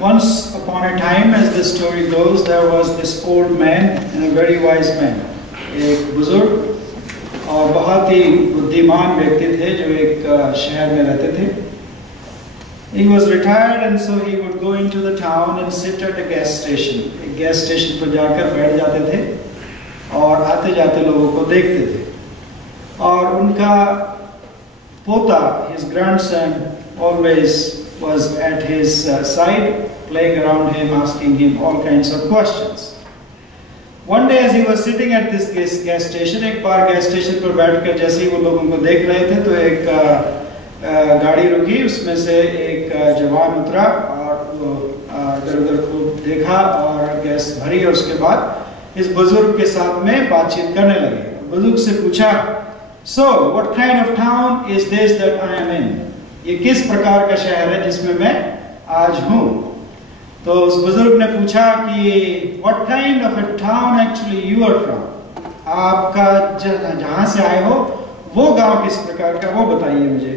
Once upon a time, as the story goes, there was this old man and a very wise man. एक बुजुर्ग और बहुत ही बुद्धिमान व्यक्ति थे जो एक शहर में रहते थे. He was retired and so he would go into the town and sit at a gas station. एक gas station पर जाकर बैठ जाते थे और आते जाते लोगों को देखते थे. और उनका पोता, his grandson, always was at his side, playing around him, asking him all kinds of questions. One day as he was sitting at this gas station, एक बार gas station पर बैठकर जैसे ही वो लोगों को देख रहे थे तो एक गाड़ी रुकी, उसमें से एक जवान उतरा और इधर उधर खूब देखा और गैस भरी और उसके बाद इस बुजुर्ग के साथ में बातचीत करने लगे. बुजुर्ग से पूछा, So, what kind of town is this that I am in? ये किस प्रकार का शहर है जिसमें मैं आज हूँ? तो उस बुजुर्ग ने पूछा कि What kind of a town actually you are from? आपका जहाँ से आए हो वो गांव किस प्रकार का, वो बताइए मुझे.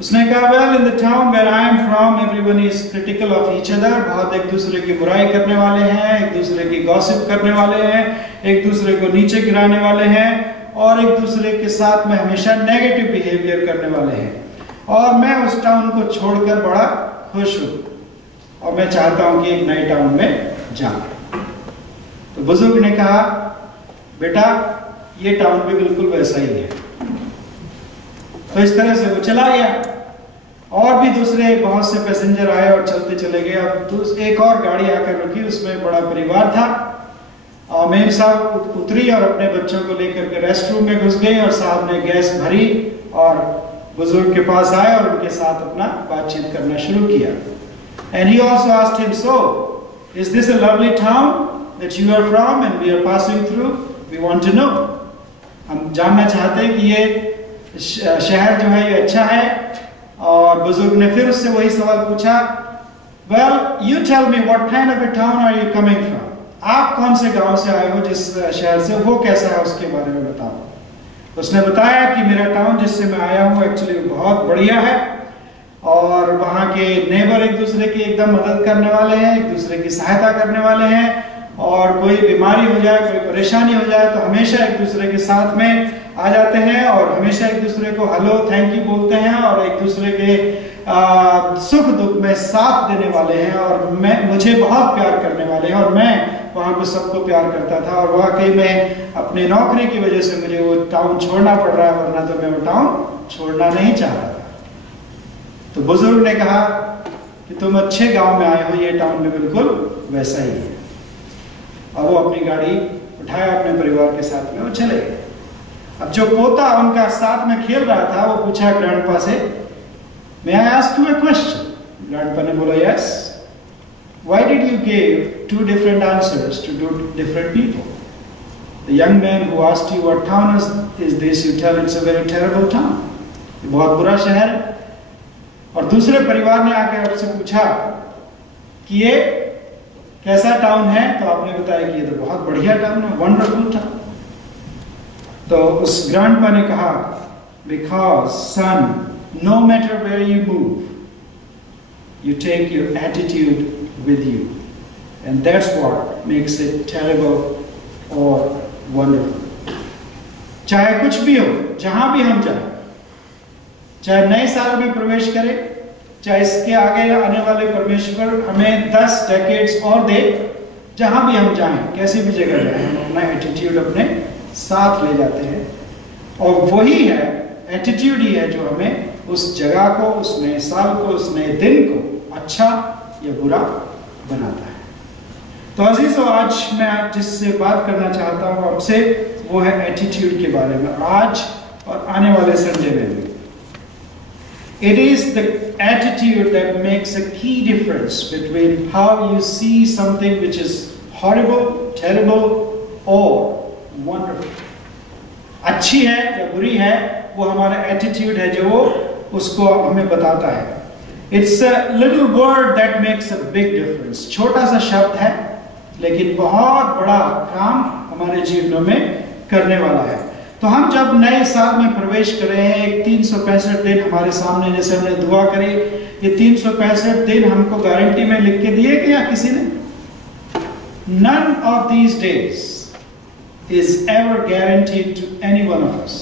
उसने कहा, Well, in the town where I am from, everyone is critical of each other. बहुत एक दूसरे की बुराई करने वाले हैं, एक दूसरे की गॉसिप करने वाले हैं, एक दूसरे को नीचे गिराने वाले हैं और एक दूसरे के साथ में हमेशा नेगेटिव बिहेवियर करने वाले हैं. और मैं उस टाउन को छोड़कर बड़ा खुश हूँ और मैं चाहता हूँ कि एक नए टाउन में जाऊँ. तो बुजुर्ग ने कहा, बेटा ये टाउन भी बिल्कुल वैसा ही है. तो इस तरह से वो चला गया और भी दूसरे बहुत से पैसेंजर आए और चलते चले गए. अब एक और गाड़ी आकर रुकी, उसमें बड़ा परिवार था और मेम साहब उतरी और अपने बच्चों को लेकर के रेस्ट रूम में घुस गई और साहब ने गैस भरी और बुजुर्ग के पास आए और उनके साथ अपना बातचीत करना शुरू किया. And he also asked him, So, is this a lovely town that you are from and we are passing through? We want to know. हम जानना चाहते हैं कि ये शहर जो है ये अच्छा है. और बुजुर्ग ने फिर उससे वही सवाल पूछा, Well, you tell me what kind of a town are you coming from? आप कौन से गांव से आए हो, जिस शहर से, वो कैसा है उसके बारे में बताओ. उसने बताया कि मेरा टाउन जिससे मैं आया हूँ एक्चुअली बहुत बढ़िया है और वहाँ के नेबर एक दूसरे की एकदम मदद करने वाले हैं, एक दूसरे की सहायता करने वाले हैं और कोई बीमारी हो जाए, कोई परेशानी हो जाए तो हमेशा एक दूसरे के साथ में आ जाते हैं और हमेशा एक दूसरे को हेलो थैंक यू बोलते हैं और एक दूसरे के सुख दुख में साथ देने वाले हैं और मुझे बहुत प्यार करने वाले हैं. और मैं वहाँ पे सबको प्यार करता था और वाकई में अपनी नौकरी की वजह से मुझे वो टाउन छोड़ना पड़ रहा है, वरना तो मैं वो टाउन छोड़ना नहीं चाहता था. तो बुजुर्ग ने कहा कि तुम अच्छे गांव में आए हो, ये टाउन में बिल्कुल वैसा ही है. और वो अपनी गाड़ी उठाया, अपने परिवार के साथ में वो चले गए. अब जो पोता उनका साथ में खेल रहा था वो पूछा ग्रैंडपा से, May I ask you a question? Grandpa ने बोला, Yes. Why did you give two different answers to two different people? The young man who asked you what town is this, you tell it's a very terrible town. ये बहुत बुरा शहर है. और दूसरे परिवार ने आकर आपसे पूछा कि ये कैसा टाउन है, तो आपने बताया कि ये तो बहुत बढ़िया टाउन है, वंडरफुल टाउन. तो उस ग्रैंडपा ने कहा, Because son, no matter where you move, you take your attitude with you, and that's what makes it terrible or wonderful. चाहे कुछ भी हो, जहां भी हम जाएं, चाहे नए साल में प्रवेश करें, चाहे इसके आगे आने वाले परमेश्वर हमें 10 डेकेड्स और दे, जहां भी हम जाएं, कैसी भी जगह जाएं, हम अपना एटीट्यूड अपने साथ ले जाते हैं. और वही है, एटीट्यूड ही है जो हमें उस जगह को, उस नए साल को, उस नए दिन को अच्छा या बुरा बनाता है. तो अजीजों, आज मैं जिससे बात करना चाहता हूँ आपसे वो है एटीट्यूड के बारे में, आज और आने वाले संडे में भी. It is the attitude that makes a key difference between how you see something which is horrible, terrible or wonderful. अच्छी है या बुरी है, वो हमारा एटीट्यूड है जो उसको हमें बताता है. It's a little word that makes a big difference. छोटा सा शब्द है लेकिन बहुत बड़ा काम हमारे जीवनों में करने वाला है. तो हम जब नए साल में प्रवेश कर रहे हैं, एक 365 दिन हमारे सामने, जैसे हमने दुआ करी, ये 365 दिन हमको गारंटी में लिख के दिए क्या किसी ने? None of these days is ever guaranteed to any one of us.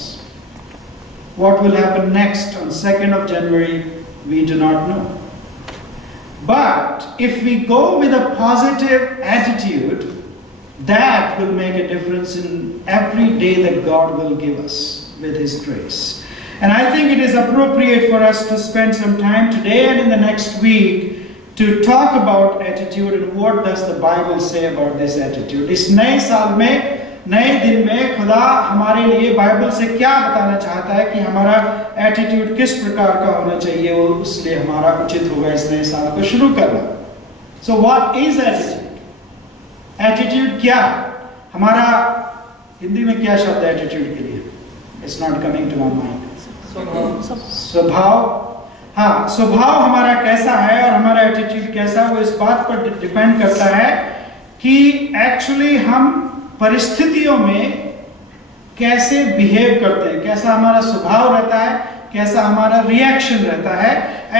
What will happen next on 2nd of January, we do not know. But if we go with a positive attitude, that will make a difference in every day that God will give us with His grace. And I think it is appropriate for us to spend some time today and in the next week to talk about attitude and what does the Bible say about this attitude. इस नए साल में, नए दिन में खुदा हमारे लिए बाइबल से क्या बताना चाहता है कि हमारा एटीट्यूड किस प्रकार का होना चाहिए, वो उसलिए हमारा उचित होगा इस नए साल को शुरू करना. So what is attitude? Attitude क्या? हमारा हिंदी में क्या शब्द है एटीट्यूड के लिए? It's not coming to my mind. स्वभाव. हाँ, स्वभाव हमारा कैसा है और हमारा एटीट्यूड कैसा, वो इस बात पर डिपेंड करता है कि एक्चुअली हम परिस्थितियों में कैसे बिहेव करते हैं, कैसा हमारा स्वभाव रहता है, कैसा हमारा रिएक्शन रहता है.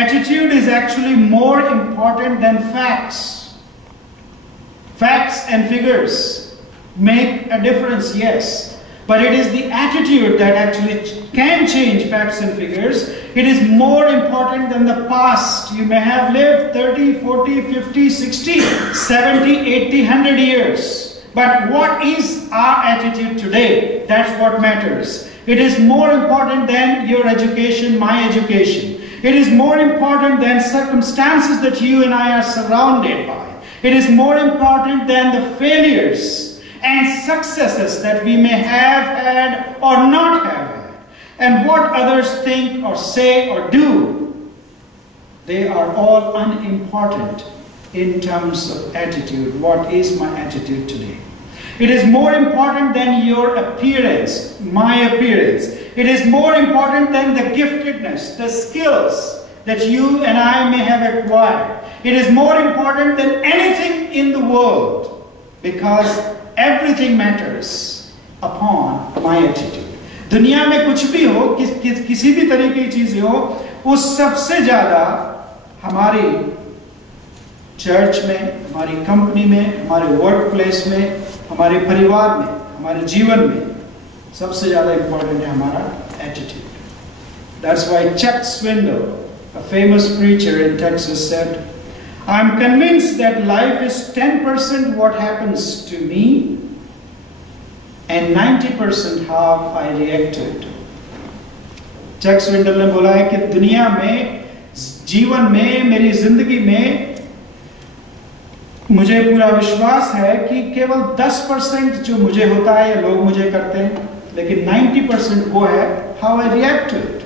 Attitude is actually more important than facts. Facts and figures make a difference, yes, but it is the attitude that actually can change facts and figures. It is more important than the past. You may have lived 30, 40, 50, 60, 70, 80, 100 years. But what is our attitude today? That's what matters. It is more important than your education, my education. It is more important than circumstances that you and I are surrounded by. It is more important than the failures and successes that we may have had or not have had. And what others think or say or do, they are all unimportant in terms of attitude. What is my attitude today? It is more important than your appearance, my appearance. It is more important than the giftedness, the skills that you and I may have acquired. It is more important than anything in the world, because everything matters upon my attitude. दुनिया में कुछ भी हो, किसी भी तरह की चीजें हो, उस सबसे ज्यादा हमारी चर्च में, हमारी कंपनी में, हमारे वर्क प्लेस में, हमारे परिवार में, हमारे जीवन में सबसे ज्यादा इंपॉर्टेंट है हमारा attitude. That's why Chuck Swindoll, a famous preacher in Texas, said, I am convinced that life is 10% what happens to me and 90% how I react to it. Chuck Swindoll ने बोला है कि दुनिया में, जीवन में, मेरी जिंदगी में मुझे पूरा विश्वास है कि केवल 10% जो मुझे होता है या लोग मुझे करते हैं, लेकिन 90% वो है how I react to it.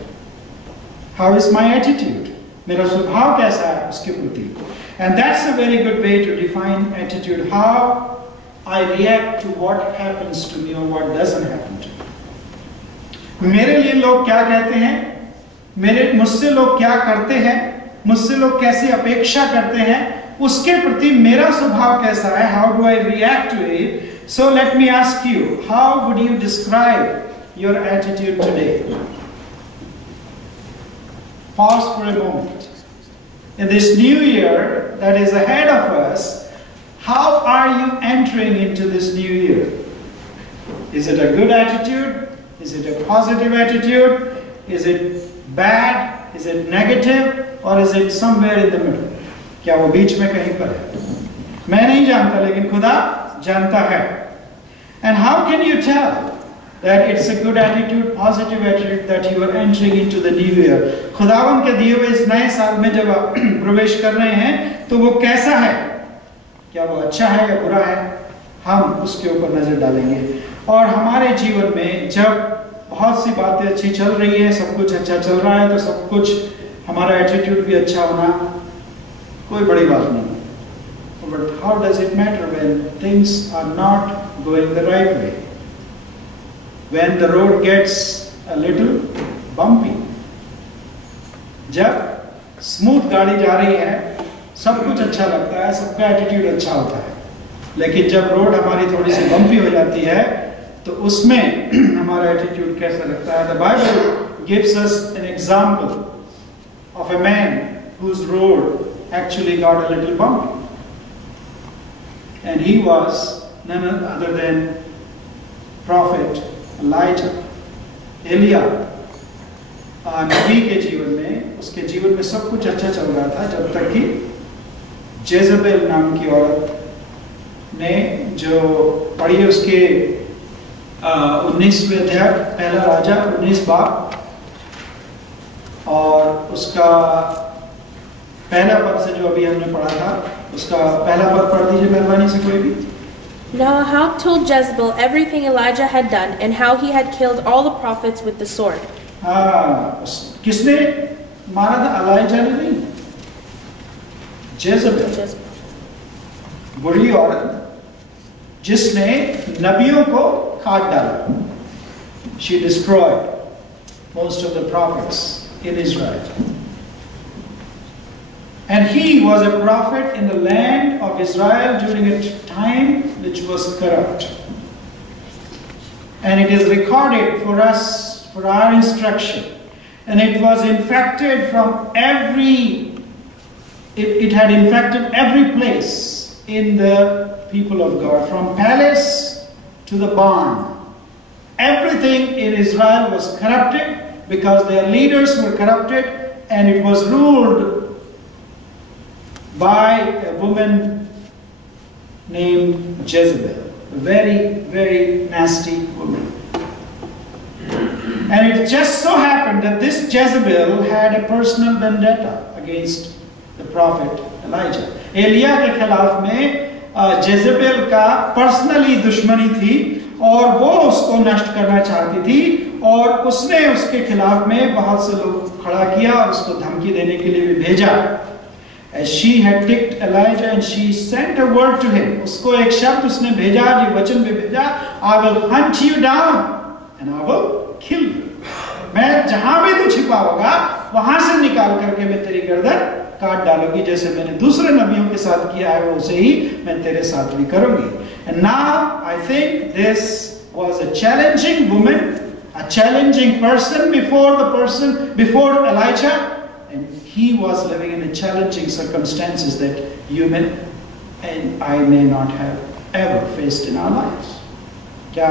How is my attitude? मेरा स्वभाव कैसा है उसके प्रति. And that's a very good way to define attitude. How I react to what happens to me or what doesn't happen to me. मेरे लिए लोग क्या कहते हैं, मुझसे लोग क्या करते हैं, मुझसे लोग कैसी अपेक्षा करते हैं, उसके प्रति मेरा स्वभाव कैसा है. How do I react to it? So let me ask you, how would you describe your attitude today? Pause for a moment. In this new year that is ahead of us, how are you entering into this new year? Is it a good attitude? Is it a positive attitude? Is it bad? Is it negative? Or is it somewhere in the middle? क्या वो बीच में कहीं पर है? मैं नहीं जानता, लेकिन खुदा जानता है. And how can you tell that it's a good attitude, positive attitude that you are entering into the new year? खुदावन के दिए हुए इस नए साल में जब आप प्रवेश कर रहे हैं, तो वो कैसा है? क्या वो अच्छा है या बुरा है? हम उसके ऊपर नजर डालेंगे. और हमारे जीवन में जब बहुत सी बातें अच्छी चल रही है, सब कुछ अच्छा चल रहा है, तो सब कुछ हमारा एटीट्यूड भी अच्छा होना कोई बड़ी बात नहीं. But how does it matter when things are not going the right way? When the road gets a little bumpy. जब स्मूथ गाड़ी जा रही है, सब कुछ अच्छा लगता है, सबका एटीट्यूड अच्छा होता है. लेकिन जब रोड हमारी थोड़ी सी बम्पी हो जाती है, तो उसमें हमारा एटीट्यूड कैसा लगता है? The Bible gives us an example of a man whose road actually got a little bumpy. And he was none other than Prophet Elijah. Elia नबी के जीवन में, उसके जीवन में सब कुछ अच्छा चल रहा था जब तक कि जेजबेल नाम की औरत ने, जो पढ़िए उसके 19वें अध्याय, पहला राजा 19 बाब, और उसका पहला पद से जो अभी हमने पढ़ा था, उसका पहला पद पढ़ दीजिए मेहरबानी से कोई भी। Now Ahab told Jezebel everything Elijah had done and how he had killed all the prophets with the sword. किसने मारा था? एलिजा ने नहीं, जेजबेल, बुरी औरत जिसने नबियों को काट डाला. She destroyed most of the prophets in Israel. And he was a prophet in the land of Israel during a time which was corrupt. And it is recorded for us, for our instruction. And it was infected from it had infected every place in the people of God, from palace to the barn. Everything in Israel was corrupted because their leaders were corrupted, and it was ruled by a woman named Jezebel, a very, very nasty woman. And it just so happened that this Jezebel had a personal vendetta against the prophet Elijah. Elia के खिलाफ में Jezebel का personally दुश्मनी थी और वो उसको नष्ट करना चाहती थी, और उसने उसके खिलाफ में बहुत से लोग खड़ा किया और उसको धमकी देने के लिए भी भेजा. As she had ticked Elijah and she sent a word to him. उसको एक शब्द उसने भेजा, ये वचन भी भेजा, I will hunt you down and I will kill you. मैं जहां भी तू छिपा होगा वहां से निकाल करके मैं तेरी गर्दन काट डालूंगी, जैसे मैंने दूसरे नबियों के साथ किया है वैसे ही मैं तेरे साथ भी करूंगी. And now I think this was a challenging woman, a challenging person before Elijah. And he was living in a challenging circumstances that you and I may not have ever faced in our lives. क्या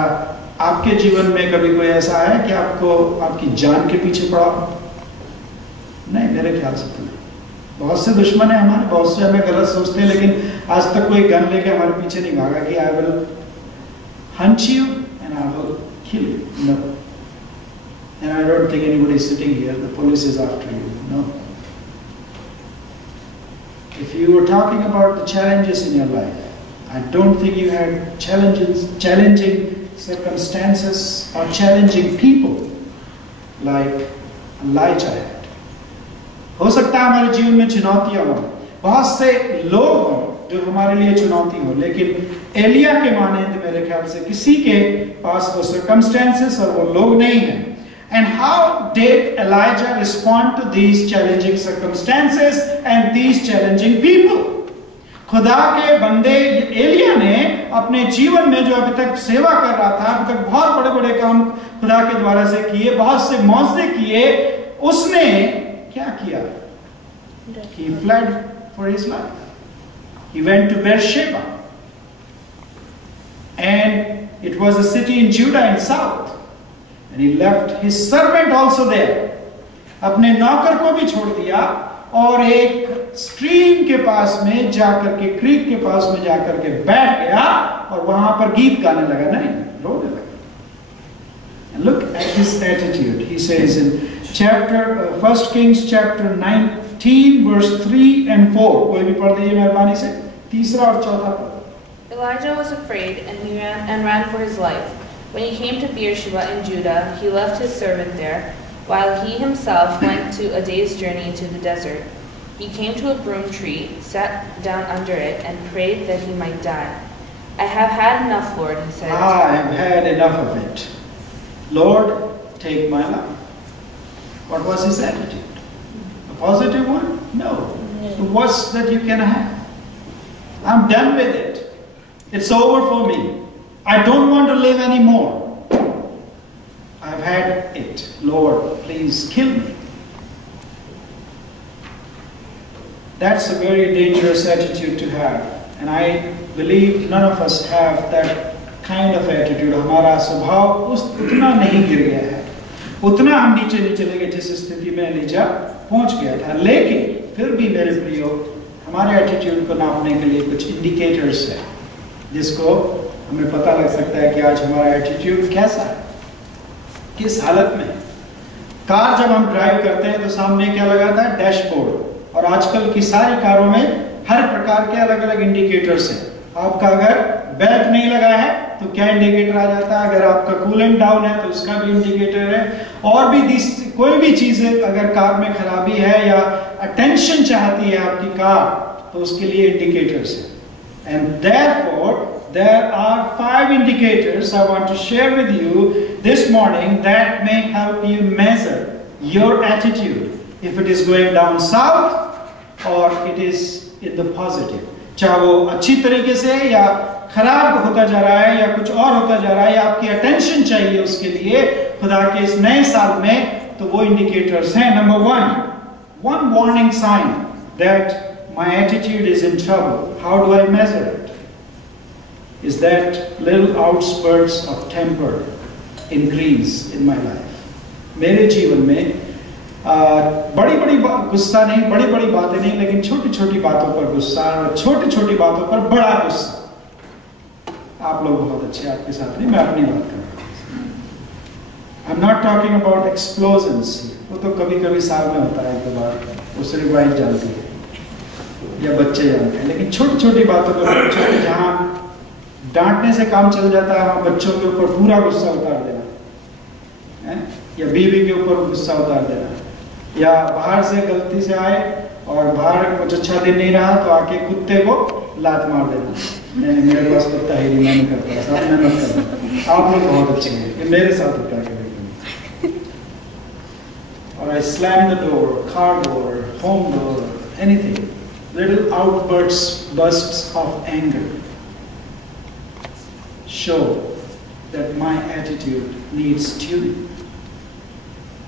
आपके जीवन में कभी कोई ऐसा है कि आपको आपकी जान के पीछे पड़ा? नहीं, मेरे ख्याल से नहीं. बहुत से दुश्मन है हमारे, बहुत से हमें गलत सोचते हैं, लेकिन आज तक कोई गन लेके हमारे पीछे नहीं भागा कि I will hunt you and I will kill you. No. And I don't think anybody is sitting here, the police is after you. No. If you were talking about the challenges in your life, I don't think you had challenging circumstances or challenging people like Elijah had. हो सकता है हमारे जीवन में चुनौतियां हो, बहुत से लोग हों जो हमारे लिए चुनौती हो, लेकिन एलिया के मानंद मेरे ख्याल से किसी के पास वो circumstances और वो लोग नहीं हैं. And how did Elijah respond to these challenging circumstances and these challenging people? खुदा के बंदे एलिया ने अपने जीवन में जो अभी तक सेवा कर रहा था, अभी तक बहुत बड़े बड़े काम खुदा के द्वारा से किए, बहुत से मौजे किए, उसने क्या किया? He fled for his life. He went to Beersheba, and it was a city in Judah in south. And he left his servant also there. अपने नौकर को भी छोड़ दिया और एक स्ट्रीम के पास में जाकर के, क्रीक के पास में जाकर के बैठ गया और वहां पर गीत गाने लगा, नहीं, रोने लगा. And look at his attitude. He says in 1 Kings chapter 19 verse 3 and 4. कोई भी पढ़ दीजिए मेहरबानी से, तीसरा और चौथा पद. Elijah was afraid and ran for his life. When he came to Beersheba in Judah, he left his servant there, while he himself went to a day's journey into the desert. He came to a broom tree, sat down under it, and prayed that he might die. I have had enough, Lord, he said. I have had enough of it. Lord, take my life. What was his attitude? A positive one? No. The worst that you can have. I'm done with it. It's over for me. I don't want to live anymore. supplicate, Lord, please kill me. That's a very dangerous attitude to have. And I believe none of us have that kind of attitude. हमारा स्वभाव उतना नहीं गिर गया है, उतना हम नीचे नहीं चले गए जिस स्थिति में एलीजा पहुंच गया था। लेकिन फिर भी मेरे प्रियो, हमारे एटीट्यूड को नापने के लिए कुछ इंडिकेटर्स हैं जिसको हमें पता लग सकता है कि आज हमारा एटीट्यूड कैसा है, किस हालत में। कार जब हम ड्राइव करते हैं तो सामने क्या लगा था? डैशबोर्ड। और आजकल की सारी कारों में हर प्रकार के अलग अलग इंडिकेटर्स हैं। आपका अगर बेल्ट नहीं लगा है तो क्या इंडिकेटर आ जाता है, अगर आपका कूलेंट डाउन है तो उसका भी इंडिकेटर है। और भी कोई भी चीजें अगर कार में खराबी है या अटेंशन चाहती है आपकी कार तो उसके लिए इंडिकेटर्स है। And therefore there are 5 indicators I want to share with you this morning that may help you measure your attitude if it is going down south or it is in the positive। चाहे वो अच्छी तरीके से या खराब होता जा रहा है या कुछ और होता जा रहा है या आपकी अटेंशन चाहिए उसके लिए खुदा के इस नए साल में, तो वो इंडिकेटर्स हैं। Number 1, one warning sign that my attitude is in trouble. How do I measure it? Is that little outspurts of temper increase in my life? मेरे जीवन में बड़ी बड़ी गुस्सा नहीं, बड़ी बड़ी बातें नहीं, लेकिन छोटी छोटी बातों पर गुस्सा और छोटी छोटी बातों पर बड़ा गुस्सा। आप लोग बहुत अच्छे, आपके साथ नहीं, मैं अपनी बात कर रहा हूँ। I'm not talking about explosions, वो तो कभी कभी साल में होता है, एक बार वो सिर्फ वाइफ जानती है या बच्चे जानते हैं। लेकिन छोटी छोटी बातों पर जहाँ डांटने से काम चल जाता है, वहाँ बच्चों के ऊपर पूरा गुस्सा उतार देना है, या बीवी के ऊपर गुस्सा उतार देना, या बाहर से गलती से आए और बाहर कुछ अच्छा दिन नहीं रहा तो आके कुत्ते को लात मार देना। नहीं, मेरे पास कुत्ता है नहीं, मैं नहीं करता, साथ में मत करना। आप लोग बहुत अच्छे हैं, ये मेरे साथ होता है कभी। और I slam the door, car door, home door, anything, little outbursts of anger show that my attitude needs tuning.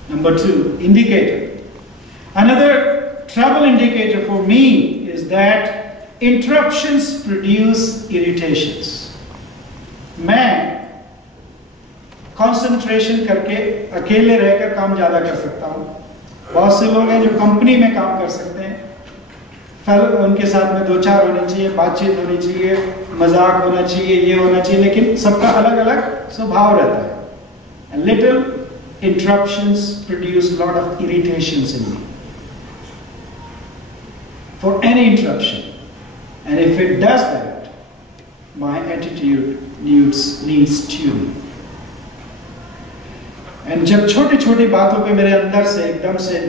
Number 2, indicator. Another trouble indicator for me is that interruptions produce irritations. मैं concentration करके अकेले रहकर काम ज़्यादा कर सकता हूँ। बहुत से लोग हैं जो कंपनी में काम कर सकते हैं, फिर उनके साथ में 2-4 होने चाहिए, बातचीत होनी चाहिए, मजाक होना चाहिए, ये होना चाहिए, लेकिन सबका अलग अलग स्वभाव रहता है। And little interruptions produce a lot of irritations in me. For any interruption, and if it does that, my attitude needs tuning. And जब छोटी छोटी बातों पे मेरे अंदर से एकदम से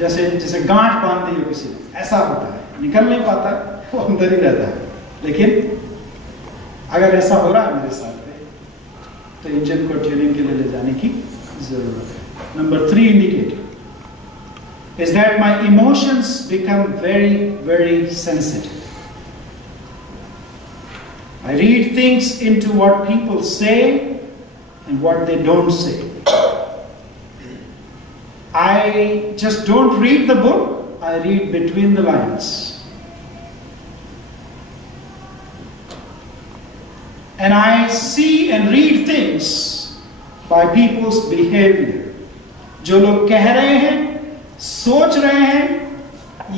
जैसे गांठ बांध दी हो किसी ने, ऐसा होता है, निकल नहीं पाता, वो अंदर ही रहता है। लेकिन अगर ऐसा हो रहा है मेरे साथ में तो इंजन को ट्यूनिंग के लिए ले जाने की जरूरत है। Number 3 indicator is that my emotions become very, very sensitive. I read things into what people say and what they don't say. I just don't read the book, I read between the lines. And I see and read things by people's behavior. जो लोग कह रहे हैं, सोच रहे हैं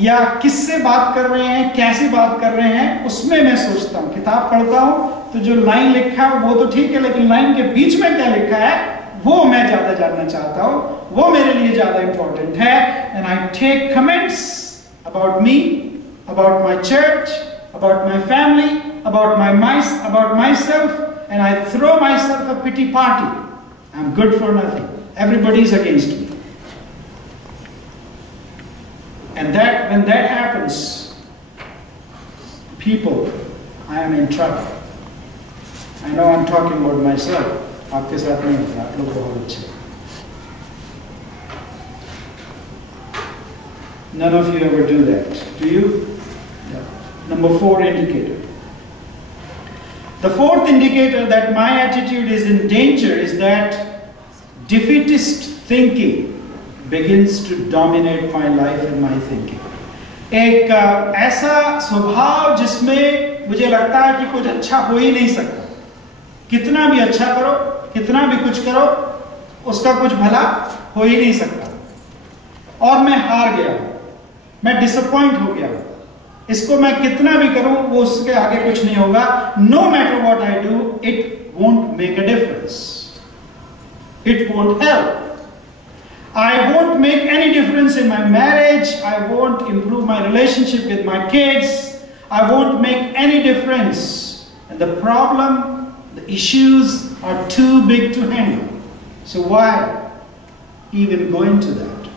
या किससे बात कर रहे हैं, कैसे बात कर रहे हैं, उसमें मैं सोचता हूँ। किताब पढ़ता हूँ तो जो लाइन लिखा है वो तो ठीक है, लेकिन लाइन के बीच में क्या लिखा है वो मैं ज्यादा जानना चाहता हूँ, वो मेरे लिए ज्यादा इंपॉर्टेंट है। And I take comments about me, about my church, about my family, about myself, and I throw myself a pity party. I'm good for nothing. Everybody's against me. And when that happens, people, I am in trouble. I know I'm talking about myself. आपके साथ नहीं होता, आप लोग बहुत अच्छे। None of you ever do that, do you? No. Number 4 indicator. The 4th indicator that my attitude is in danger is that defeatist thinking begins to dominate my life and my thinking. एक ऐसा स्वभाव जिसमें मुझे लगता है कि कुछ अच्छा हो ही नहीं सकता, कितना भी अच्छा करो, कितना भी कुछ करो, उसका कुछ भला हो ही नहीं सकता, और मैं हार गया, मैं डिसअपॉइंट हो गया, इसको मैं कितना भी करूं वो उसके आगे कुछ नहीं होगा. No matter what I do, it won't make a difference, it won't help. I won't make any difference in my marriage. I won't improve my relationship with my kids. I won't make any difference. And the problem, the issues are too big to handle. So why even go into that?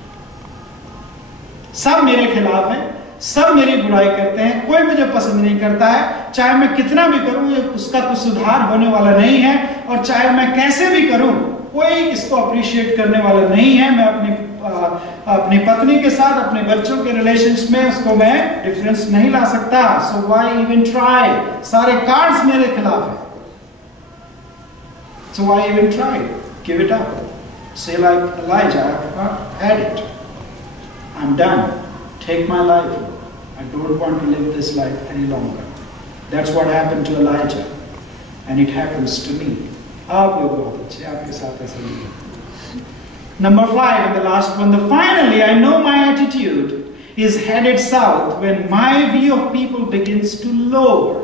सब मेरे खिलाफ हैं, सब मेरी बुराई करते हैं, कोई मुझे पसंद नहीं करता है, चाहे मैं कितना भी करूं उसका कुछ सुधार होने वाला नहीं है, और चाहे मैं कैसे भी करूं कोई इसको अप्रिशिएट करने वाला नहीं है. मैं अपनी पत्नी के साथ, अपने बच्चों के रिलेशंस में उसको मैं डिफरेंस नहीं ला सकता. So why even try? सारे कार्ड्स मेरे खिलाफ है. So why even try? Give it up. Say like Eliza, I've had it. I'm done. Take my life. I don't want to live this life any longer. That's what happened to Elijah, and it happens to me. आप लोग बहुत अच्छे, आपके साथ ऐसा नहीं है. Number 5 and the last one. Finally, I know my attitude is headed south when my view of people begins to lower.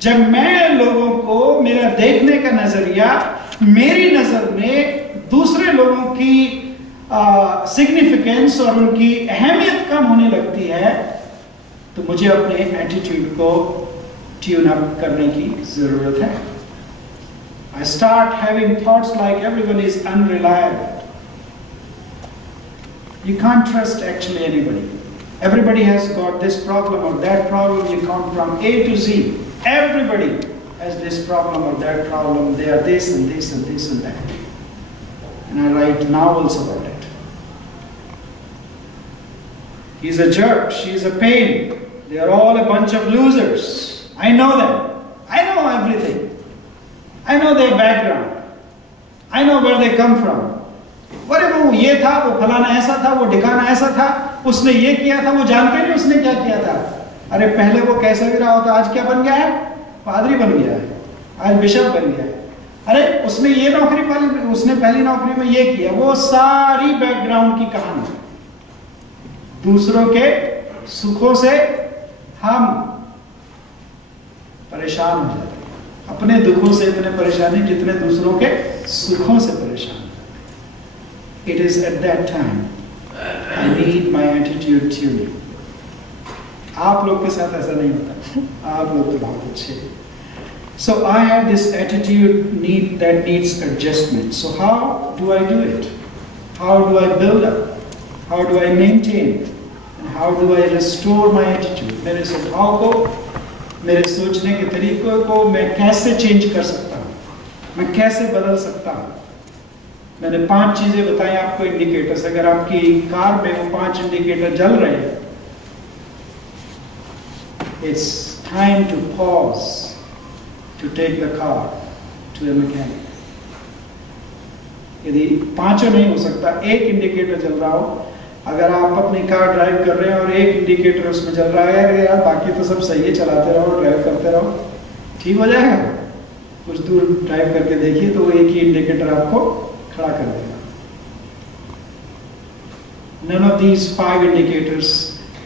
जब मैं लोगों को, मेरा देखने का नजरिया, मेरी नजर में दूसरे लोगों की सिग्निफिकेंस और उनकी अहमियत कम होने लगती है, तो मुझे अपने एटीट्यूड को ट्यून अप करने की जरूरत है. I start having thoughts like everyone is unreliable. You can't trust actually anybody. Everybody has got this problem or that problem. You count from A to Z. Everybody has this problem or that problem. They are this and this and this and that. And I write novels about it. He's a jerk. She's a pain. They are all a bunch of losers. I know them. I know everything. I know their background. I know where they come from. अरे वो ये था, वो फलाना ऐसा था, वो ढिकाना ऐसा था, उसने ये किया था, वो जानते नहीं उसने क्या किया था. अरे पहले वो कैसा भी रहा होता, आज क्या बन गया है? पादरी बन गया है, आज बिशप बन गया है. अरे उसने ये नौकरी पाली, उसने पहली नौकरी में ये किया. वो सारी बैकग्राउंड की कहानी. दूसरों के सुखों से हम परेशान हो जाते हैं, अपने दुखों से इतने परेशानी जितने दूसरों के सुखों से परेशान. It is at that time I need my attitude tuning. आप लोग के साथ ऐसा नहीं होता, आप लोग तो बहुत अच्छे. So I have this attitude that needs adjustment. So how do I do it? How do I build up? How do I maintain? And how do I restore my attitude? मेरे स्वभाव को, मेरे सोचने के तरीकों को मैं कैसे चेंज कर सकता हूँ, मैं कैसे बदल सकता हूँ. मैंने 5 चीजें बताई आपको, इंडिकेटर्स. अगर आपकी कार में वो 5 इंडिकेटर जल रहे हैं, it's time to pause to take the car to a mechanic. यदि 5 नहीं हो सकता, 1 इंडिकेटर जल रहा हो. अगर आप अपनी कार ड्राइव कर रहे हैं और 1 इंडिकेटर उसमें जल रहा है, अरे यार बाकी तो सब सही है, चलाते रहो, ड्राइव करते रहो, ठीक हो जाएगा. कुछ दूर ड्राइव करके देखिए तो वो 1 ही इंडिकेटर आपको खड़ा कर देगा. None of these 5 indicators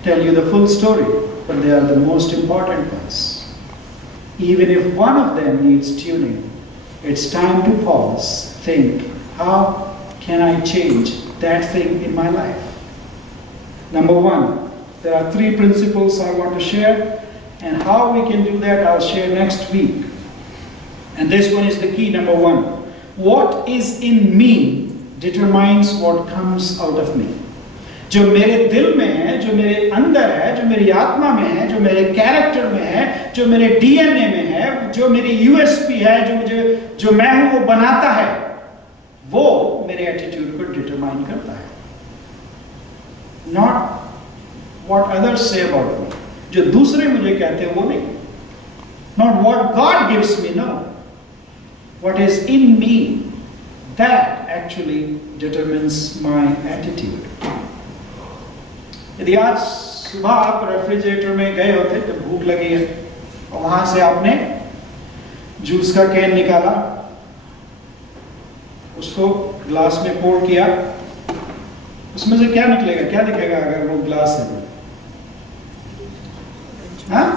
tell you the full story, but they are the most important ones. Even if one of them needs tuning, it's time to pause, think, how can I change that thing in my life? Number 1, there are 3 principles I want to share, and how we can do that I'll share next week. And this one is the key. Number 1, what is in me determines what comes out of me. जो मेरे दिल में है, जो मेरे अंदर है, जो मेरी आत्मा में है, जो मेरे कैरेक्टर में है, जो मेरे डीएनए में है, जो मेरी यूएसपी है, जो मैं हूं वो बनाता है, वो मेरे एटीट्यूड को डिटरमाइन करता है. Not what others say about me. जो दूसरे मुझे कहते हैं वो नहीं. Not what God gives me, no. What is in me, that actually determines my attitude. यदि आज सुबह आप रेफ्रिजरेटर में गए होते, जब भूख लगी है और वहां से आपने जूस का कैन निकाला, उसको ग्लास में पोर किया, उसमें से क्या निकलेगा, क्या दिखेगा अगर वो ग्लास है? हाँ?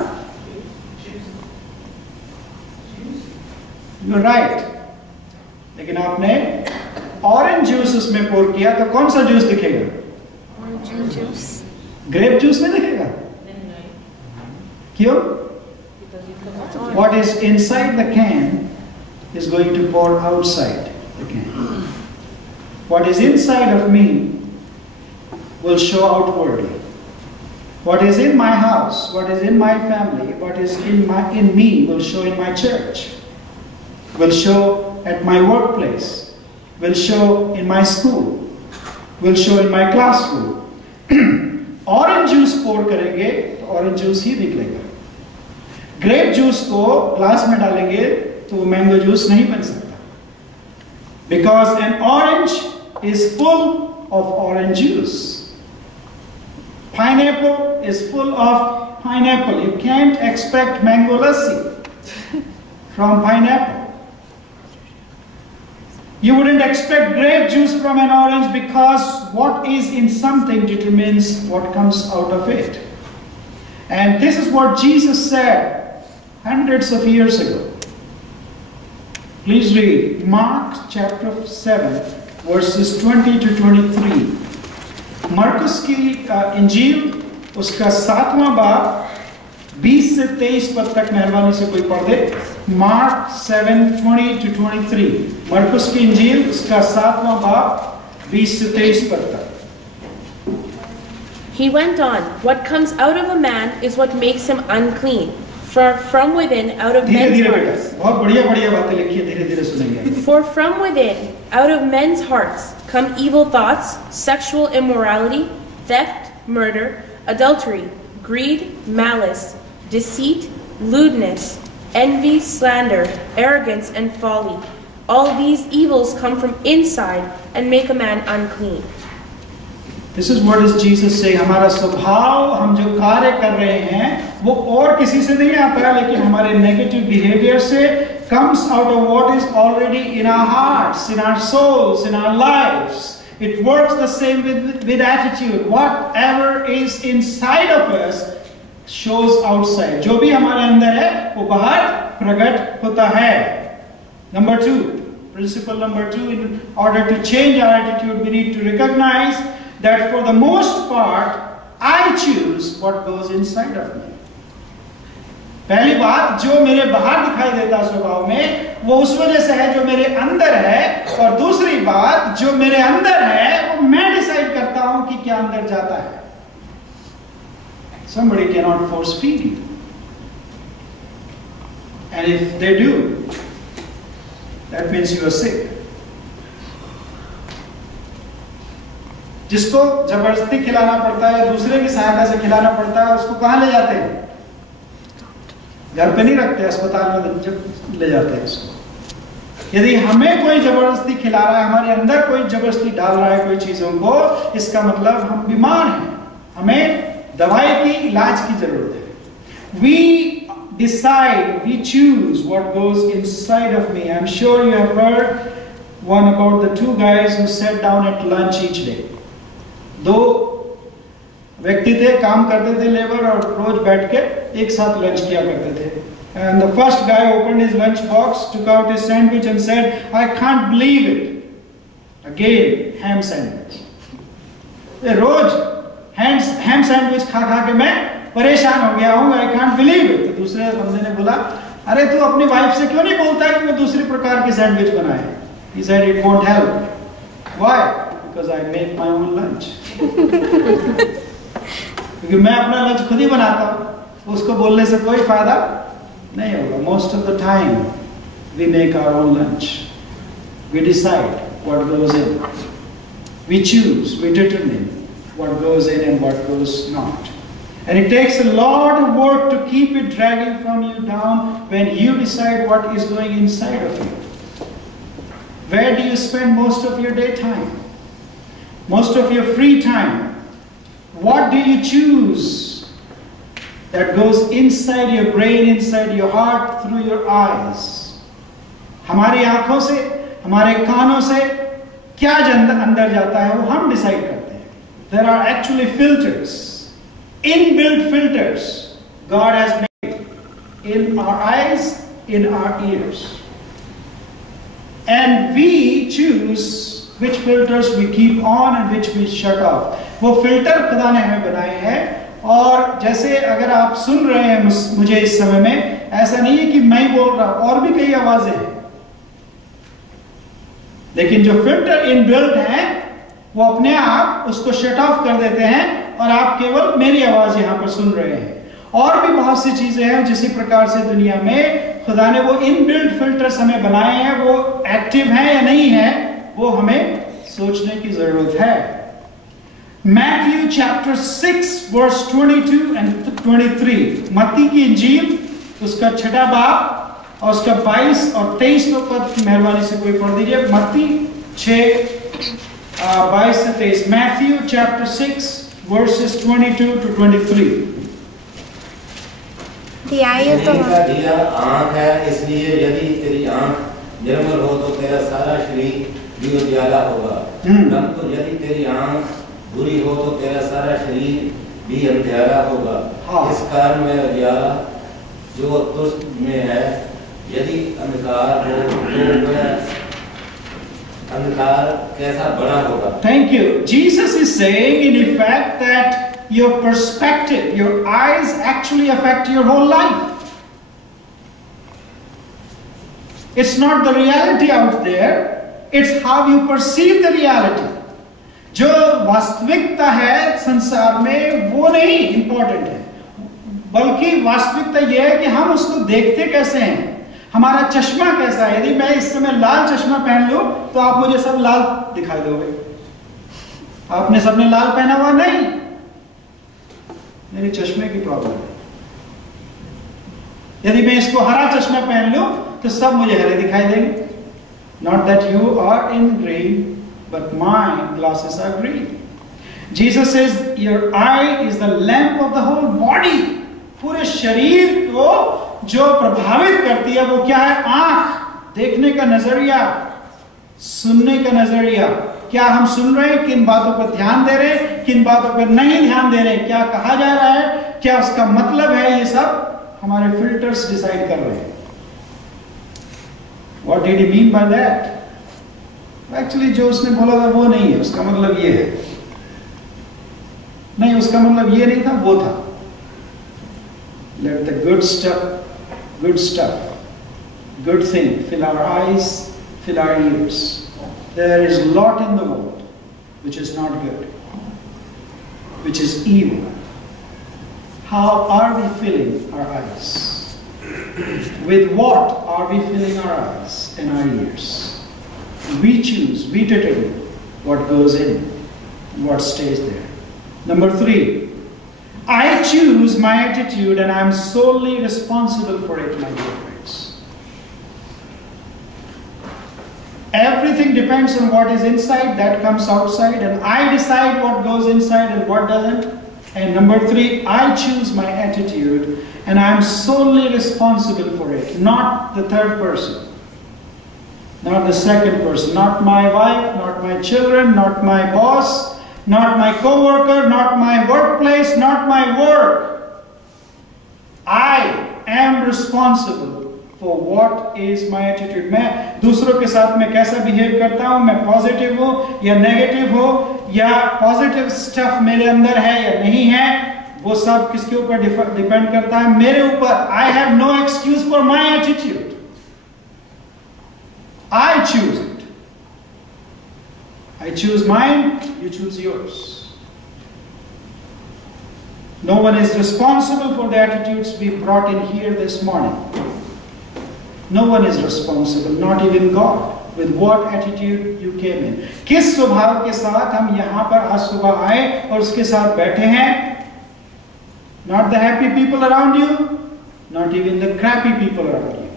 You're right. लेकिन आपने ऑरेंज जूस उसमें पोर किया तो कौन सा जूस दिखेगा? Orange juice. ग्रेप जूस नहीं दिखेगा। क्यों? What is inside the can is going to pour outside the can. What is inside of me will show outwardly. What is in my house, what is in my family, what is in me will show in my church, will show at my workplace, will show in my school, will show in my classroom. Orange juice pour करेंगे तो orange juice ही निकलेगा। Grape juice को glass में डालेंगे तो वो mango juice नहीं बन सकता। Because an orange is full of orange juice. Pineapple is full of pineapple. You can't expect mango lassi from pineapple. You wouldn't expect grape juice from an orange because what is in something determines what comes out of it. And this is what Jesus said hundreds of years ago. Please read Mark chapter 7 verses 20 to 23. मरकुस की इंजील उसका 7वां बाब 20 से 23 पद तक मेहरबानी से कोई पढ़ दे। Mark 7:20 to 23। मरकुस की इंजील उसका 7वां बाब 20 से 23 पद तक। He went on, what comes out of a man is what makes him unclean. For from within, out of men's hearts. बहुत बढ़िया बातें लिखी है, धीरे-धीरे सुनेंगे। For from within, out of men's hearts, come evil thoughts, sexual immorality, theft, murder, adultery, greed, malice, deceit, lewdness, envy, slander, arrogance, and folly. All these evils come from inside and make a man unclean. This is what is Jesus saying. हमारा स्वभाव, हम जो कार्य कर रहे हैं, वो और किसी से नहीं आता, लेकिन हमारे negative behavior से comes out of what is already in our hearts, in our souls, in our lives. It works the same with attitude. Whatever is inside of us shows outside. जो भी हमारे अंदर है, वो बाहर प्रकट होता है. Number 2, principle number 2, in order to change our attitude, we need to recognize that for the most part, I choose what goes inside of me. पहली बात, जो मेरे बाहर दिखाई देता स्वभाव में, वो उस वजह से है जो मेरे अंदर है, और दूसरी बात, जो मेरे अंदर है, वो मैं डिसाइड करता हूं कि क्या अंदर जाता है. Somebody cannot force feed you. And if they do, that means you are sick. जिसको जबरदस्ती खिलाना पड़ता है, दूसरे की सहायता से खिलाना पड़ता है, उसको कहां ले जाते हैं? घर पे नहीं रखते, अस्पताल में ले जाते हैं उसको. यदि हमें कोई जबरदस्ती खिला रहा है, हमारे अंदर कोई जबरदस्ती डाल रहा है कोई चीजों को, इसका मतलब हम बीमार हैं, हमें दवाई की, इलाज की जरूरत है. We decide, we choose what goes inside of me. I'm sure you have heard one about the two guys who sat down at lunch each day. दो व्यक्ति थे, काम करते थे, लेबर, और रोज बैठ के एक साथ लंच किया करते थे. And the first guy opened his lunch box, took out his sandwich and said, I can't believe it. Again, ham sandwich. Rose ham sandwich खा खा के मैं परेशान हो गया हूँ, I can't believe it. तो दूसरे बंदे ने बोला, अरे तू अपनी वाइफ से क्यों नहीं बोलता है कि वो दूसरी प्रकार के सैंडविच बनाए? He said, it won't help. Why? Because I make my own lunch. क्योंकि मैं अपना लंच खुद ही बनाता हूँ, उसको बोलने से कोई फायदा नहीं होगा. Most of the time we make our own lunch. We decide what goes in. We choose, we determine what goes in and what goes not. And it takes a lot of work to keep it dragging from you down when you decide what is going inside of you. Where do you spend most of your daytime? Most of your free time? What do you choose that goes inside your brain, inside your heart, through your eyes? हमारी आंखों से, हमारे कानों से क्या अंदर जाता है वो हम डिसाइड करते हैं. There are actually filters, inbuilt filters God has made in our eyes, in our ears. And we choose which filters we keep on and which we shut off. वो फिल्टर खुदा ने हमें बनाए हैं. और जैसे अगर आप सुन रहे हैं मुझे इस समय में, ऐसा नहीं है कि मैं ही बोल रहा हूं, और भी कई आवाजें हैं, लेकिन जो फिल्टर इनबिल्ट है वो अपने आप उसको शट ऑफ कर देते हैं और आप केवल मेरी आवाज यहां पर सुन रहे हैं. और भी बहुत सी चीजें हैं जिसी प्रकार से दुनिया में खुदा ने वो इनबिल्ट फिल्टर्स हमें बनाए हैं, वो एक्टिव हैं या नहीं है वो हमें सोचने की जरूरत है. Matthew chapter 6 verse 22 and 23, मत्ती की इंजील उसका 6वां बाब और उसका 22 और 23 पद मेहरबानी से कोई पढ़ दीजिए. मत्ती 6:22 से 23. Matthew chapter 6 verses 22 to 23. The eye is the का दिया आँख है, इसलिए यदि तेरी आँख निर्मल हो तो तेरा सारा शरीर भी उजाला होगा. परंतु यदि तेरी आँख बुरी हो तो तेरा सारा शरीर भी अंधेरा होगा. इस कारण में उजाला जो तुझ में है, यदि अंधकार हो तो वह अंधकार कैसा बड़ा होगा. Thank you. Jesus is saying in effect that your perspective, your eyes actually affect your whole life. It's not the reality out there, it's how you perceive the reality. जो वास्तविकता है संसार में वो नहीं इंपॉर्टेंट है, बल्कि वास्तविकता यह है कि हम उसको देखते कैसे हैं, हमारा चश्मा कैसा है. यदि मैं इस समय लाल चश्मा पहन लूं तो आप मुझे सब लाल दिखाई दोगे. आपने सबने लाल पहना हुआ नहीं, मेरे चश्मे की प्रॉब्लम है. यदि मैं इसको हरा चश्मा पहन लूं तो सब मुझे हरे दिखाई देंगे. Not that you are in green, but my glasses are green. Jesus says your eye is the lamp of the whole body. पूरे शरीर को जो प्रभावित करती है वो क्या है? आंख, देखने का नजरिया, सुनने का नजरिया. क्या हम सुन रहे हैं, किन बातों पर ध्यान दे रहे हैं, किन बातों पर नहीं ध्यान दे रहे हैं, क्या कहा जा रहा है, क्या उसका मतलब है, ये सब हमारे फिल्टर्स डिसाइड कर रहे हैं. What did he mean by that? Actually जो उसने बोला था वो नहीं है, उसका मतलब ये है. नहीं, उसका मतलब ये नहीं था, वो था. Let the good stuff, good thing fill our eyes, fill our ears. There is a lot in the world which is not good, which is evil. How are we filling our eyes? With what are we filling our eyes and our ears? We choose, we determine what goes in, what stays there. Number 3, I choose my attitude and I am solely responsible for it, my dear friends. Everything depends on what is inside, that comes outside, and I decide what goes inside and what doesn't. And number 3, I choose my attitude and I am solely responsible for it, not the third person, not the second person, not my wife, not my children, not my boss, not my co-worker, not my workplace, not my work. I am responsible for what is my attitude. मैं दूसरों के साथ में कैसा behave करता हूँ, मैं positive हूँ या नेगेटिव हूँ, या पॉजिटिव स्टफ मेरे अंदर है या नहीं है, वो सब किसके ऊपर डिपेंड करता है? मेरे ऊपर. I have no excuse for my attitude. I choose it. I choose mine, you choose yours. No one is responsible for the attitudes we brought in here this morning. No one is responsible, not even God, with what attitude you came in. किस स्वभाव के साथ हम यहाँ पर आज सुबह आए और उसके साथ बैठे हैं? Not the happy people around you, not even the crappy people around you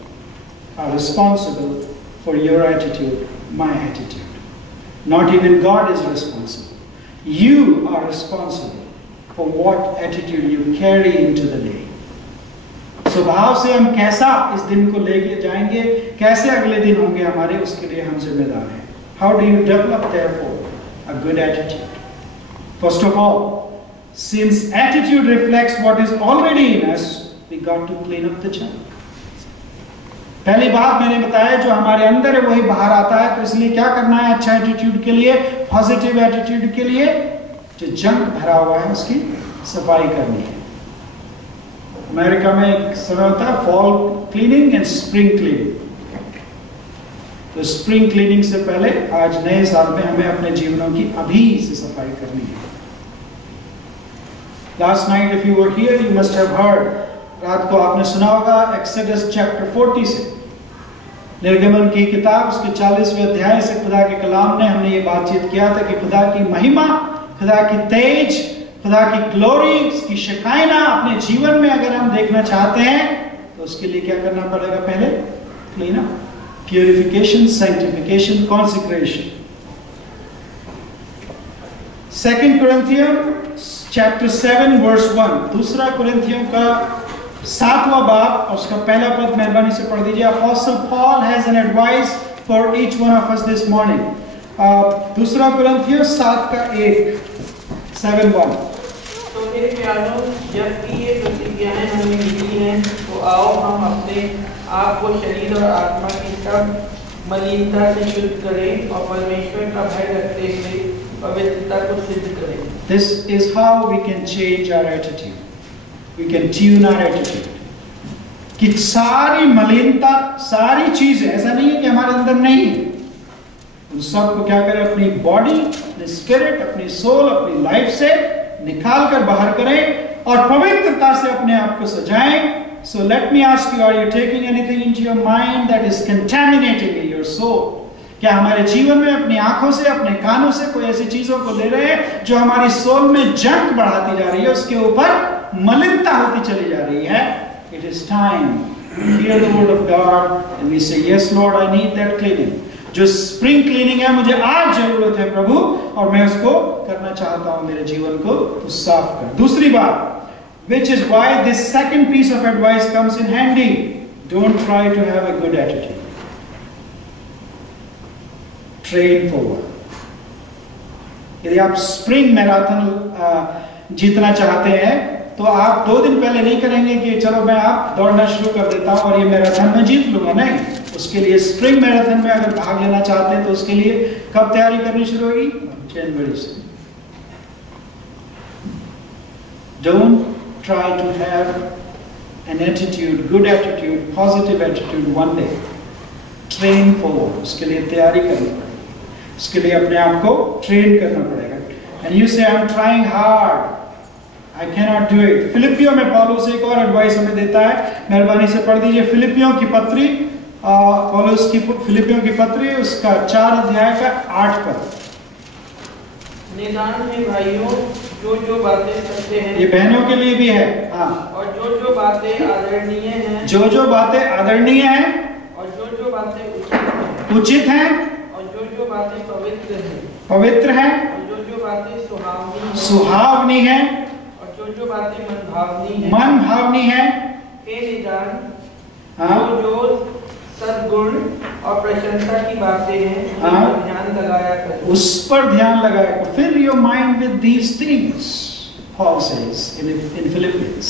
are responsible for your attitude my attitude. Not even God is responsible. You are responsible for what attitude you carry into the day. स्वभाव से हम कैसा इस दिन को लेके जाएंगे, कैसे अगले दिन होंगे हमारे, उसके लिए हम जिम्मेदार हैं. How do you develop therefore a good attitude? First of all, since attitude reflects what is already in us, we got to clean up the junk. पहली बात मैंने बताया, जो हमारे अंदर है वही बाहर आता है, तो इसलिए क्या करना है अच्छा एटीट्यूड के लिए, पॉजिटिव एटीट्यूड के लिए, जो जंक भरा हुआ है उसकी सफाई करनी है. अमेरिका में एक समय होता है fall cleaning and spring cleaning. तो स्प्रिंग क्लीनिंग से पहले आज नए साल में हमें अपने जीवनों की अभी से सफाई करनी है. Last night if you were here you must have heard, रात को आपने सुना होगा एक्सोडस चैप्टर 40 से, निर्गमन की किताब उसके 40वें अध्याय से खुदा के कलाम ने हमने ये बातचीत किया था कि खुदा की महिमा, खुदा की तेज, खुदा की ग्लोरी, उसकी शकायना अपने जीवन में अगर हम देखना चाहते हैं तो उसके लिए क्या करना पड़ेगा? पहले clean up, purification, sanctification, consecration. 2 Corinthians chapter 7 verse 1, दूसरा कुरिन्थियों का 7वां बाब और उसका पहला पद मेहरबानी से पढ़ दीजिए. Apostle Paul has an advice for each one of us this morning. दूसरा कुरिन्थियों 7:1. तो मेरे प्यारों, जबकि ये प्रतिज्ञाएं हमें मिली हैं, तो आओ हम अपने आप को शरीर और आत्मा की सब मलिनता से शुद्ध करें और परमेश्वर का भय रखते हुए पवित्रता को सिद्ध करें. This is how we can change our attitude. We can tune our attitude. कि सारी मलिनता, सारी चीजें, ऐसा नहीं है कि हमारे अंदर नहीं है, उन सबको क्या करें? अपनी बॉडी, अपने स्पिरिट, अपनी सोल, अपनी लाइफ से निकाल कर बाहर करें और पवित्रता से अपने आप को सजाएं. So let me ask you, are you taking anything into your mind that is contaminating your soul? क्या हमारे जीवन में अपनी आंखों से, अपने कानों से कोई ऐसी चीजों को ले रहे हैं जो हमारी सोल में जंक बढ़ाती जा रही है, उसके ऊपर मलिनता होती चली जा रही है? It is time to hear the word of God and we say, yes Lord, I need that cleaning. जो स्प्रिंग क्लीनिंग है, मुझे आज जरूरत है प्रभु, और मैं उसको करना चाहता हूं, मेरे जीवन को तो साफ कर. दूसरी बात, which is why this second piece of advice comes in handy. Don't try to have a good attitude. Train for work. यदि आप स्प्रिंग मैराथन जीतना चाहते हैं तो आप 2 दिन पहले नहीं करेंगे कि चलो मैं आप दौड़ना शुरू कर देता हूं और ये मैराथन में जीत लूंगा. नहीं, उसके लिए स्प्रिंग मैराथन में अगर भाग लेना चाहते हैं तो उसके लिए कब तैयारी करनी शुरू होगी? जनवरी से. Don't try to have an attitude, good attitude, positive attitude one day. Train for work. उसके लिए तैयारी करनी पड़ेगी, उसके लिए अपने आप को ट्रेन करना पड़ेगा. And you say I'm trying hard, I cannot do it. फिलिपियों में पौलुस एक और एडवाइस हमें देता है, मेहरबानी से पढ़ दीजिए. फिलिपियों की पत्री, पौलुस की फिलिपियों की पत्री उसका 4 अध्याय का 8 पद. निदान में भाइयों, जो बातें सत्य हैं, ये बहनों के लिए भी है. हाँ. और जो बातें आदरणीय हैं, जो बातें आदरणीय हैं, और जो बातें उचित हैं, और जो बातें पवित्र हैं, और जो बातें सुहावनी हैं, और जो बातें मन भावनी हैं, हे निदान, हाँ, जो सद्गुण और प्रशंसा की बातें हैं, हाँ, उस पर ध्यान लगाया करो. उस पर ध्यान लगाया करो. Fill your mind with these things, Paul says in Philippians.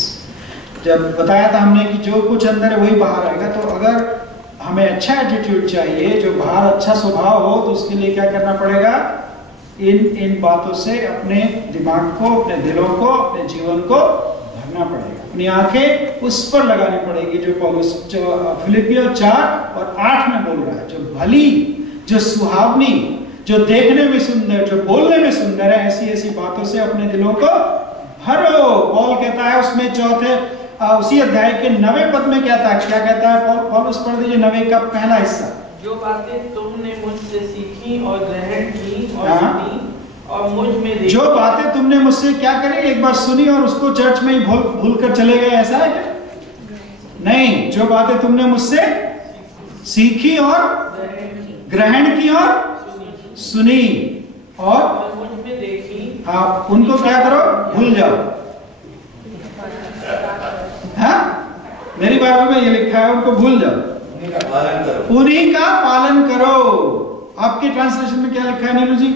जब बताया था हमने कि जो कुछ अंदर है वही बाहर आएगा, तो अगर हमें अच्छा एटीट्यूड चाहिए, जो बाहर अच्छा स्वभाव हो, तो उसके लिए क्या करना पड़ेगा? इन बातों से अपने दिमाग को, अपने दिलों को, अपने जीवन को भरना पड़ेगा. अपनी आंखें उस पर लगानी पड़ेगी जो पौलुस, जो फिलिपियों 4 और 8 में बोल रहा है. जो भली, जो सुहावनी, जो देखने में सुंदर, जो बोलने में सुंदर है, ऐसी बातों से अपने दिलों को भरो. पौल कहता है उसमें चौथे उसी अध्याय के 9वें पद में क्या कहता है पौलुस? पढ़ दीजिए 9वें का पहला हिस्सा. जो बातें तुमने मुझसे सीखी और ग्रहण की और हाँ? सुनी और मुझ में देखी. जो बातें तुमने मुझसे क्या करी? एक बार सुनी और उसको चर्च में ही भूल कर चले गए, ऐसा है क्या? नहीं, जो बातें तुमने मुझसे सीखी और ग्रहण की और सुनी और मुझ में देखी। हाँ, उनको क्या करो, भूल जाओ। हाँ, मेरी बाइबल में ये लिखा है, उनको भूल जाओ, उन्हीं का पालन करो। उन्हीं का पालन करो। आपकी ट्रांसलेशन में क्या लिखा है नीलू जी?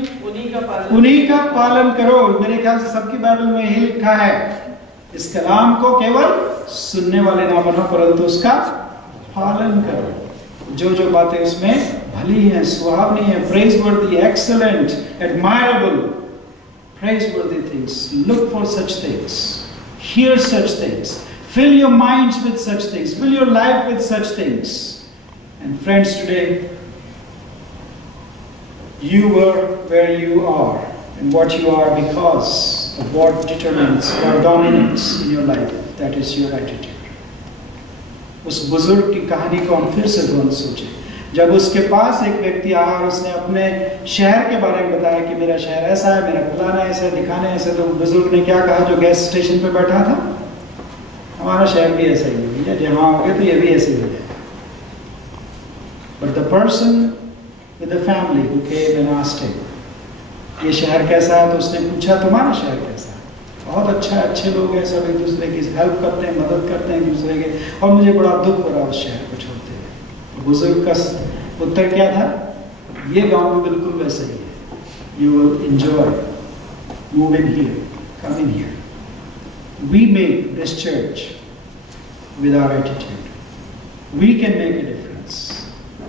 उन्हीं का पालन करो। मेरे ख्याल से सबकी बाइबल में यही लिखा है, इस कलाम को केवल सुनने वाले ना बनो परंतु उसका पालन करो। जो जो बातें उसमें भली हैं, सुहावनी हैं, praiseworthy, excellent, admirable, praiseworthy things. Look for such things. Hear such things. Fill your minds with such things. Fill your life with such things. And friends, today, you were where you are and what you are because of what determines or dominates in your life. That is your attitude. उस बुजुर्ग की कहानी को हम फिर से तुरंत सोचें। जब उसके पास एक व्यक्ति आया और उसने अपने शहर के बारे में बताया कि मेरा शहर ऐसा है, मेरा फलाना ऐसा है, दिखाना ऐसा, तो बुजुर्ग ने क्या कहा जो गैस स्टेशन पे बैठा था? हमारा शहर भी ऐसा ही है भैया, जहाँ होगे तो ये भी ऐसे ही हो जाएगा। But the person with the family who came and asked him, ये शहर कैसा है? तो उसने पूछा तुम्हारा शहर कैसा है? बहुत अच्छा है, अच्छे लोग हैं, सब एक दूसरे की हेल्प करते हैं, मदद करते हैं एक दूसरे के, और मुझे बड़ा दुख हो रहा उस शहर को छोड़ते हुए। बुजुर्ग का उत्तर क्या था? ये गांव में बिल्कुल वैसे ही है। You will enjoy, move in here, come in here. We make this church with our attitude. We can make a difference,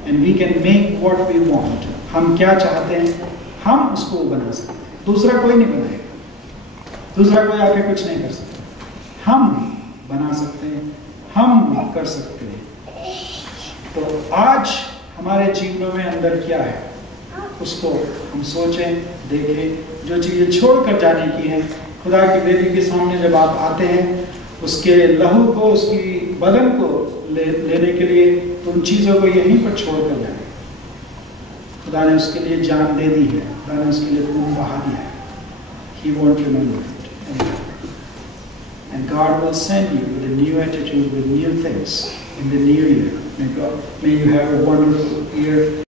and we can make what we want. हम क्या चाहते हैं हम उसको बना सकते हैं, दूसरा कोई नहीं बनाएगा, दूसरा कोई आके कुछ नहीं कर सकता। हम बना सकते हैं, हम कर सकते हैं। तो आज हमारे जीवनों में अंदर क्या है उसको हम सोचें, देखें। जो चीज़ें छोड़कर जाने की हैं, खुदा की वेदी के सामने जब आप आते हैं, उसके लहू को, उसकी बदन को लेने के लिए, तो उन चीज़ों को यहीं पर छोड़ कर जाए। खुदा ने उसके लिए जान दे दी है, खुदा ने उसके लिए खून बहा दिया है। He won't remember it. And God will send you with a new attitude, with new things in the new year. May you have a wonderful year.